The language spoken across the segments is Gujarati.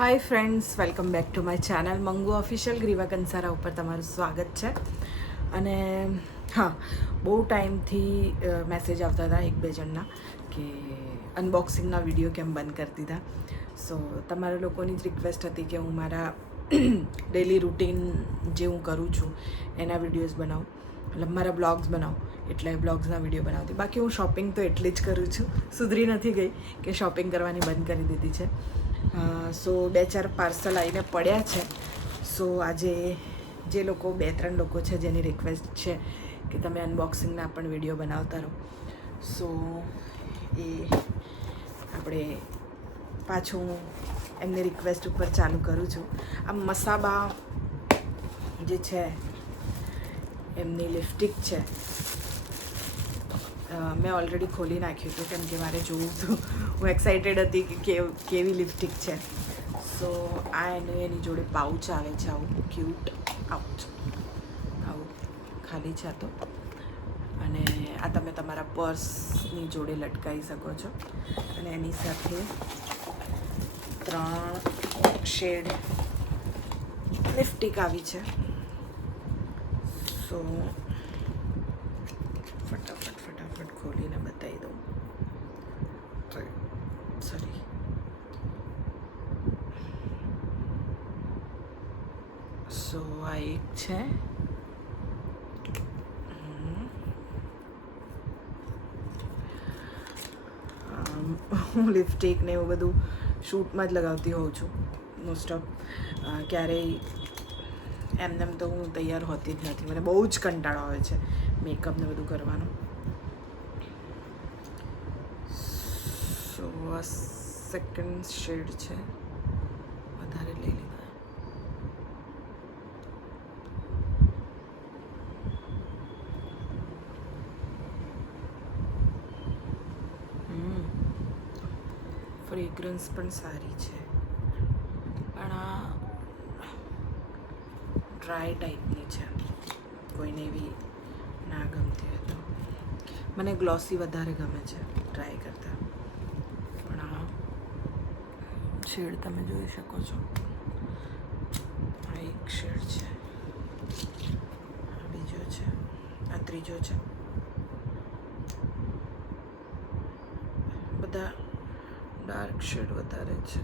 Hi friends, welcome back to my channel Mangu official. Griva Kansara ઉપર તમારું સ્વાગત છે. અને હા, બહુ ટાઈમથી મેસેજ આવતા હતા એક બે જણના કે અનબોક્સિંગના વિડીયો કેમ બંધ કરી દીધા. સો તમારા લોકોની જ રિક્વેસ્ટ હતી કે હું મારા ડેલી રૂટીન જે હું કરું છું એના વિડીયોઝ બનાવું, મતલબ મારા બ્લોગ્સ બનાવું, એટલે બ્લોગ્સના વિડીયો બનાવતી. બાકી હું શોપિંગ તો એટલી જ કરું છું, સુધરી નથી ગઈ કે શોપિંગ કરવાની બંધ કરી દીધી છે. સો 2-4 પાર્સલ આવીને પડ્યા છે. સો આજે જે લોકો 2-3 લોકો છે જેની રિક્વેસ્ટ છે કે તમે અનબોક્સિંગના પણ વિડીયો બનાવતા રહો, સો એ આપણે પાછું એમની રિક્વેસ્ટ ઉપર ચાલુ કરું છું. આ મસાબા જે છે એમની લિપસ્ટિક છે, મેં ઓલરેડી ખોલી નાખ્યું હતું કેમ કે મારે જોવું હતું. હું એક્સાઇટેડ હતી કે કેવી લિપસ્ટિક છે. સો આ એની જોડે પાઉચ આવે છે, આવું ક્યુટ આઉચ, આવું ખાલી છે તો. અને આ તમે તમારા પર્સની જોડે લટકાવી શકો છો. અને એની સાથે 3 શેડ લિપસ્ટિક આવી છે. સો ફટાફટ ખોલીને બતાવી દઉં. સોરી, સો આ એક છે. હું લિપસ્ટિક ને એવું બધું શૂટમાં જ લગાવતી હોઉં છું મોસ્ટ ઓફ. ક્યારેય એમ તો હું તૈયાર હોતી જ નથી. મને બહુ જ કંટાળો આવે છે મેકઅપ ને બધું કરવાનો. સો આ સેકન્ડ શેડ છે, વધારે લઈ લીધા. ફ્રેગ્રન્સ પણ સારી છે, પણ આ ડ્રાય ટાઈપની છે. કોઈને એવી ના ગમતી હોય તો. મને ગ્લોસી વધારે ગમે છે ડ્રાય કરતાં. પણ આ શેડ તમે જોઈ શકો છો, આ એક શેડ છે, આ બીજો છે, આ ત્રીજો છે. બધા ડાર્ક શેડ વધારે છે,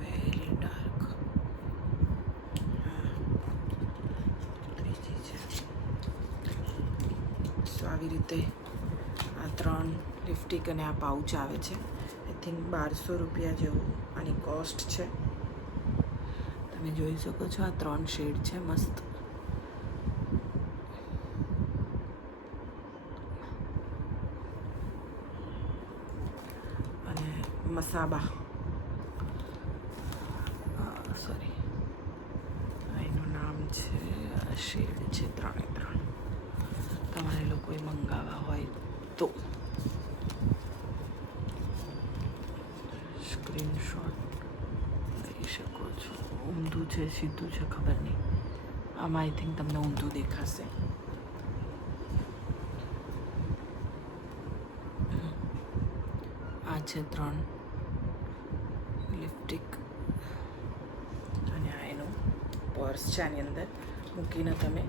વેરી ડાર્ક. ત્રીજી છે. સો આવી રીતે આ 3 લિપસ્ટિક અને આ પાઉચ આવે છે. આઈ થિંક 1200 રૂપિયા જેવું આની કોસ્ટ છે. તમે જોઈ શકો છો, આ 3 શેડ છે મસ્ત. અને મસાબા, સોરી, એનું નામ છે, આ શેડ છે 3 તમારે લોકોએ મંગાવવા હોય તો સ્ક્રીનશોટ લઈ શકો છો. ઊંધું છે સીધું છે ખબર નહીં, આમાં આઈ થિંક તમને ઊંધું દેખાશે. આ છે 3 લિપસ્ટિક. અને આ એનું પર્સ છે, આની અંદર મૂકીને તમે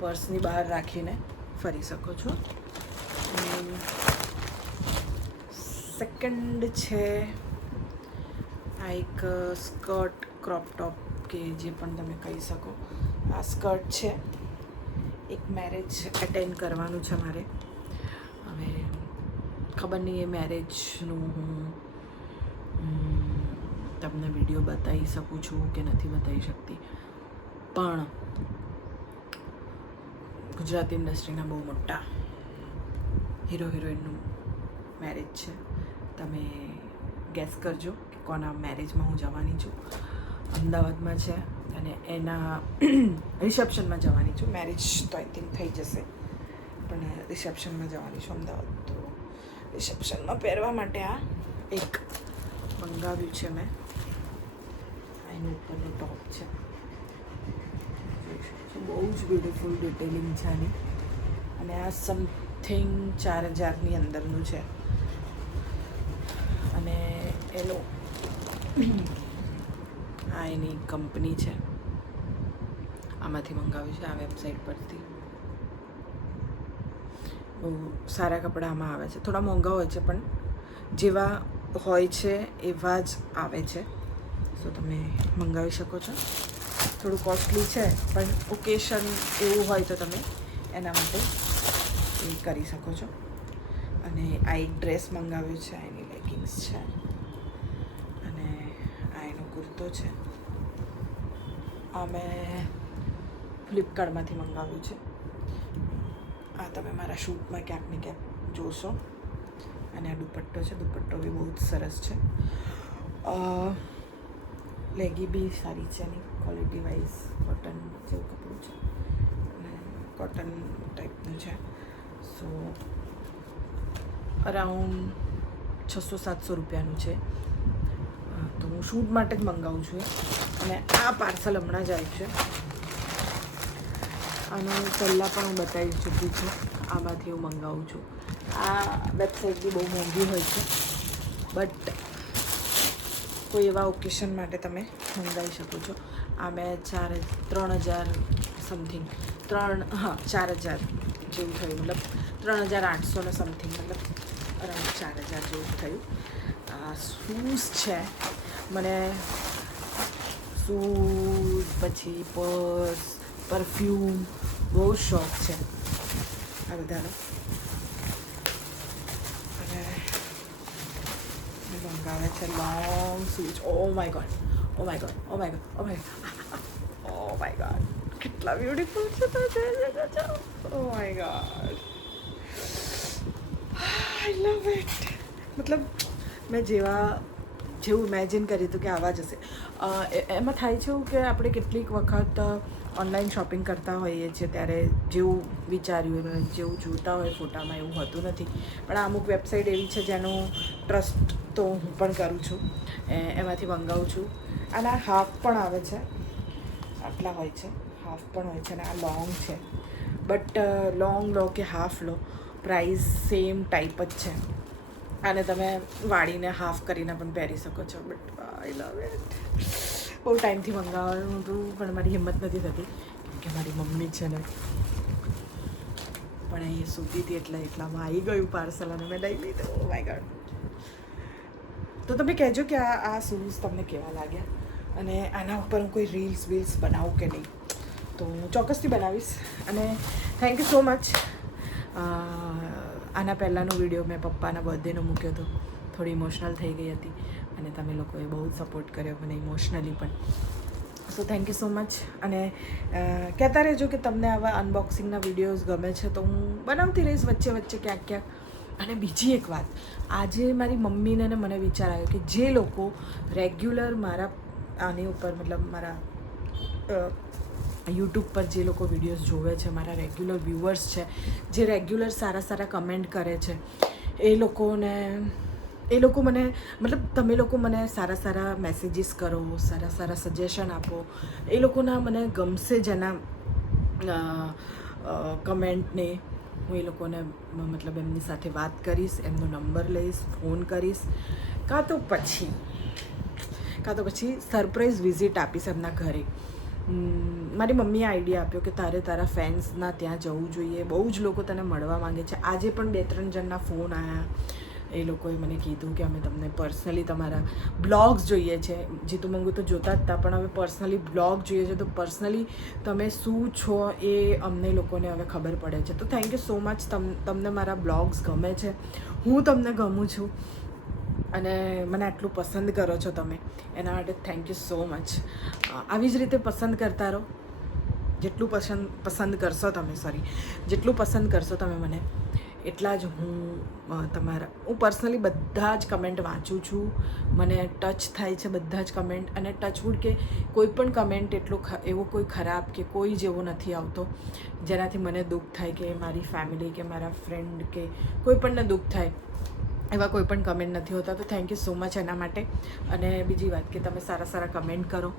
પર્સની બહાર રાખીને ફરી શકો છો. સેકન્ડ છે આ એક સ્કર્ટ, ક્રોપ ટોપ કે જે પણ તમે કહી શકો. આ સ્કર્ટ છે, એક મેરેજ અટેન્ડ કરવાનું છે મારે. હવે ખબર નહીં એ મેરેજનું હું તમને વિડીયો બતાવી શકું છું કે નથી બતાવી શકતી. પણ ગુજરાતી ઇન્ડસ્ટ્રીના બહુ મોટા હીરો હિરોઈનનું મેરેજ છે. તમે ગેસ કરજો કે કોના મેરેજમાં હું જવાની છું. અમદાવાદમાં છે અને એના રિસેપ્શનમાં જવાની છું. મેરેજ તો આઈ થિંક થઈ જશે, પણ રિસેપ્શનમાં જવાની છું અમદાવાદ. તો રિસેપ્શનમાં પહેરવા માટે આ એક મંગાવ્યું છે મેં. એનું ઉપરનું ટોપ છે, બહુ જ બ્યુટીફુલ ડિટેલિંગ છે આની. અને આ સમથિંગ 4000ની અંદરનું છે. અને એનો આ એની કંપની છે, આમાંથી મંગાવ્યું છે, આ વેબસાઇટ પરથી. બહુ સારા કપડાં આમાં આવે છે, થોડા મોંઘા હોય છે પણ જેવા હોય છે એવા જ આવે છે. સો તમે મંગાવી શકો છો. થોડું કોસ્ટલી છે પણ ઓકેશન એવું હોય તો તમે એના માટે એ કરી શકો છો. અને આ એક ડ્રેસ મંગાવ્યો છે, એની લેગિંગ્સ છે, અને આ એનો કુર્તો છે. આ મેં ફ્લિપકાર્ટમાંથી મંગાવ્યું છે. આ તમે મારા શૂટમાં ક્યાંક ને ક્યાંક જોશો. અને આ દુપટ્ટો છે, દુપટ્ટો બી બહુ જ સરસ છે. લેગી બી સારી છે, એની ક્વોલિટી વાઇઝ કોટન જેવું કપડું છે અને કોટન ટાઈપનું છે. સો અરાઉન્ડ 600-700 રૂપિયાનું છે. તો હું શૂટ માટે જ મંગાવું છું. અને આ પાર્સલ હમણાં જ આવ્યું છે. આનું પહેલાં પણ હું બતાવી ચૂકી છું. આમાંથી હું મંગાવું છું. આ વેબસાઇટ બી બહુ મોંઘી હોય છે, બટ કોઈ એવા ઓકેશન માટે તમે મંગાવી શકો છો. આ મેં 3,000 સમથિંગ 4,000 જેવું થયું, મતલબ 3,800 સમથિંગ, મતલબ અરાઉન્ડ 4,000 જેવું થયું. આ શૂઝ છે. મને શૂઝ પછી પર્સ, પરફ્યુમ બહુ શોખ છે આ બધાનો. અને મંગાવે છે long shoes. Oh my God, oh my God, oh my God, oh my God, oh my God, કેટલા બ્યુટીફુલ છે તો જોઈ શકો છો. Oh my God, I love it. મતલબ મેં જેવું ઇમેજિન કર્યું હતું કે આવા જ હશે. એમાં થાય છે એવું કે આપણે કેટલીક વખત ઓનલાઈન શોપિંગ કરતા હોઈએ છીએ ત્યારે જેવું વિચાર્યું હોય, જેવું જોતા હોય ફોટામાં એવું હોતું નથી. પણ અમુક વેબસાઇટ એવી છે જેનું ટ્રસ્ટ તો હું પણ કરું છું, એમાંથી મંગાવું છું. અને આ હાફ પણ આવે છે, આટલા હોય છે, હાફ પણ હોય છે. અને આ લોંગ છે, બટ લોંગ લો કે હાફ લો, પ્રાઇસ સેમ ટાઈપ જ છે. આને તમે વાળીને હાફ કરીને પણ પહેરી શકો છો. But I love it. બહુ ટાઈમથી મંગાવવાનું હતું પણ મારી હિંમત નથી થતી, કેમ કે મારી મમ્મી છે ને પણ અહીં સૂતી હતી એટલામાં આવી ગયું પાર્સલ અને મેં લઈ લીધું. Oh my God. તો તમે કહેજો કે આ શૂઝ તમને કેવા લાગ્યા, અને આના ઉપર હું કોઈ રીલ્સ બનાવું કે નહીં. તો હું ચોક્કસથી બનાવીશ. અને થેન્ક યુ સો મચ. આના પહેલાંનો વિડીયો મેં પપ્પાના બર્થડેનો મૂક્યો હતો. થોડી ઇમોશનલ થઈ ગઈ હતી અને તમે લોકોએ બહુ જ સપોર્ટ કર્યો મને ઇમોશનલી પણ. So thank you so much. અને કહેતા રહેજો કે તમને આવા અનબોક્સિંગના વિડીયોઝ ગમે છે તો હું બનાવતી રહીશ વચ્ચે ક્યાંક. અને બીજી એક વાત, આજે મારી મમ્મીને મને વિચાર આવ્યો કે જે લોકો રેગ્યુલર મારા આની ઉપર મતલબ મારા યુટ્યુબ પર જે લોકો વિડીયોઝ જોવે છે, મારા રેગ્યુલર વ્યૂઅર્સ છે, જે રેગ્યુલર સારા કમેન્ટ કરે છે, એ લોકો મને મતલબ તમે લોકો મને સારા મેસેજીસ કરો, સારા સજેશન આપો. એ લોકોના મને ગમશે જેના કમેન્ટને હું એ લોકોને મતલબ એમની સાથે વાત કરીશ, એમનો નંબર લઈશ, ફોન કરીશ, કાં તો પછી સરપ્રાઈઝ વિઝિટ આપીશ એમના ઘરે. મારી મમ્મીએ આઈડિયા આપ્યો કે તારા ફેન્સના ત્યાં જવું જોઈએ, બહુ જ લોકો તને મળવા માંગે છે. આજે પણ 2-3 જણના ફોન આવ્યા. એ લોકોએ મને કીધું કે અમે તમને પર્સનલી તમારા બ્લોગ્સ જોઈએ છે. જીતું મંગુ તો જોતા જ હતા, પણ હવે પર્સનલી બ્લોગ જોઈએ છે. તો પર્સનલી તમે શું છો એ અમને લોકોને હવે ખબર પડે છે. તો થેન્ક યુ સો મચ. તમને મારા બ્લોગ્સ ગમે છે, હું તમને ગમું છું, અને મને આટલું પસંદ કરો છો તમે, એના માટે થેન્ક યુ સો મચ. આવી જ રીતે પસંદ કરતા રહો. જેટલું પસંદ કરશો તમે મને, એટલા જ હું પર્સનલી બધા જ કમેન્ટ વાંચું છું. મને ટચ થાય છે બધા જ કમેન્ટ. અને ટચવુડ કે કોઈ પણ કમેન્ટ એવો કોઈ ખરાબ કે કોઈ જેવો નથી આવતો જેનાથી મને દુઃખ થાય કે મારી ફેમિલી કે મારા ફ્રેન્ડ કે કોઈ પણને દુઃખ થાય. એવા કોઈ પણ કમેન્ટ નથી હોતા. તો થેન્ક યુ સો મચ એના માટે. અને બીજી વાત કે તમે સારા સારા કમેન્ટ કરો,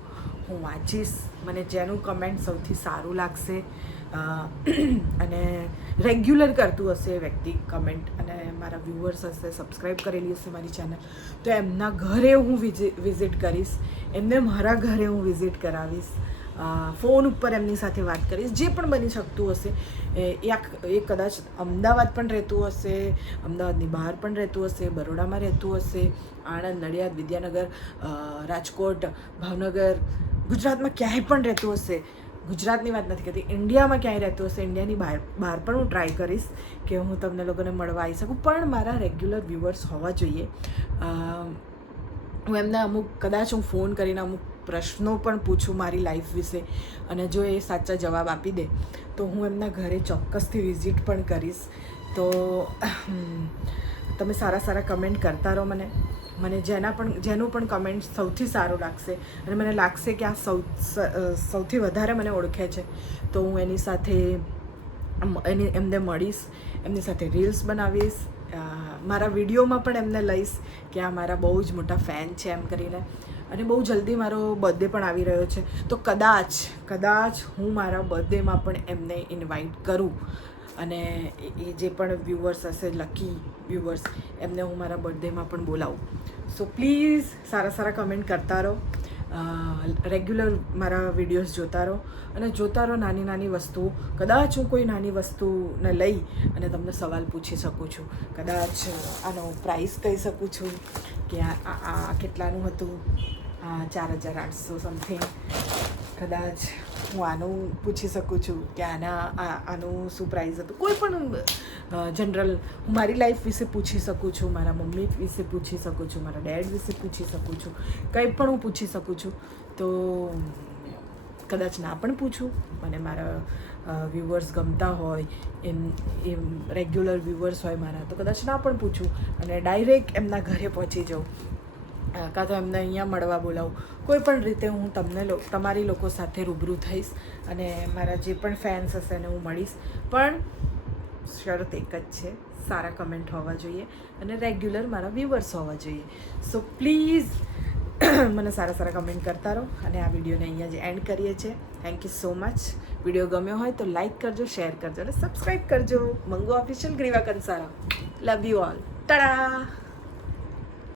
હું વાંચીશ. મને જેનું કમેન્ટ સૌથી સારું લાગશે અને રેગ્યુલર કરતું હશે એ વ્યક્તિ કમેન્ટ, અને મારા વ્યૂઅર્સ હશે, સબસ્ક્રાઈબ કરેલી હશે મારી ચેનલ, તો એમના ઘરે હું વિઝિટ કરીશ, એમને મારા ઘરે હું વિઝિટ કરાવીશ, ફોન ઉપર એમની સાથે વાત કરીશ, જે પણ બની શકતું હશે. એ કદાચ અમદાવાદ પણ રહેતું હશે, અમદાવાદની બહાર પણ રહેતું હશે, બરોડામાં રહેતું હશે, આણંદ, નડિયાદ, વિદ્યાનગર, રાજકોટ, ભાવનગર, ગુજરાતમાં ક્યાંય પણ રહેતું હશે. ગુજરાતની વાત નથી કરતી, ઇન્ડિયામાં ક્યાંય રહેતું હશે, ઇન્ડિયાની બહાર પણ હું ટ્રાય કરીશ કે હું તમને લોકોને મળવા આવી શકું. પણ મારા રેગ્યુલર વ્યૂઅર્સ હોવા જોઈએ. હું એમને કદાચ હું ફોન કરીને અમુક પ્રશ્નો પણ પૂછું મારી લાઈફ વિશે, અને જો એ સાચા જવાબ આપી દે તો હું એમના ઘરે ચોક્કસથી વિઝિટ પણ કરીશ. તો તમે સારા સારા કમેન્ટ કરતા રહો. મને જેનું પણ કમેન્ટ સૌથી સારું લાગશે, અને મને લાગશે કે આ સૌથી વધારે મને ઓળખે છે, તો હું એની સાથે એમને મળીશ, એમની સાથે રીલ્સ બનાવીશ, મારા વિડીયોમાં પણ એમને લઈશ કે આ મારા બહુ જ મોટા ફેન છે એમ કરીને. અને બહુ જલ્દી મારો બર્થડે પણ આવી રહ્યો છે, તો કદાચ હું મારા બર્થડેમાં પણ એમને ઇન્વાઇટ કરું, અને એ જે પણ વ્યૂઅર્સ હશે, લકી વ્યૂઅર્સ, એમને હું મારા બર્થડેમાં પણ બોલાવું. So please Sara Sara comment કરતા રહો, રેગ્યુલર મારા વિડીયોઝ જોતા રહો, અને જોતા રહો નાની નાની વસ્તુઓ. કદાચ હું કોઈ નાની વસ્તુને લઈ અને તમને સવાલ પૂછી શકું છું, કદાચ આનો પ્રાઇસ કહી શકું છું કે આ કેટલાનું હતું, 4,800 સમથિંગ. કદાચ હું આનું પૂછી શકું છું કે આનું શું પ્રાઇસ હતું. કોઈ પણ જનરલ હું મારી લાઈફ વિશે પૂછી શકું છું, મારા મમ્મી વિશે પૂછી શકું છું, મારા ડેડ વિશે પૂછી શકું છું, કંઈ પણ હું પૂછી શકું છું. તો કદાચ ના પણ પૂછું, મને મારા વ્યૂઅર્સ ગમતા હોય, એમ રેગ્યુલર વ્યૂઅર્સ હોય મારા, તો કદાચ ના પણ પૂછું અને ડાયરેક્ટ એમના ઘરે પહોંચી જાઉં, કાં તો એમને અહીંયા મળવા બોલાવું. કોઈ પણ રીતે હું તમારી લોકો સાથે રૂબરૂ થઈશ, અને મારા જે પણ ફેન્સ હશે એને હું મળીશ. પણ શરત એક જ છે, સારા કમેન્ટ હોવા જોઈએ અને રેગ્યુલર મારા વ્યૂઅર્સ હોવા જોઈએ. સો પ્લીઝ મને સારા સારા કમેન્ટ કરતા રહો. અને આ વિડીયોને અહીંયા જ એન્ડ કરીએ છીએ. Thank you so much. Video ગમ્યો હોય તો લાઈક કરજો, શેર કરજો અને સબસ્ક્રાઈબ કરજો. Mangu official Griva Kansara. Love you all. TADA.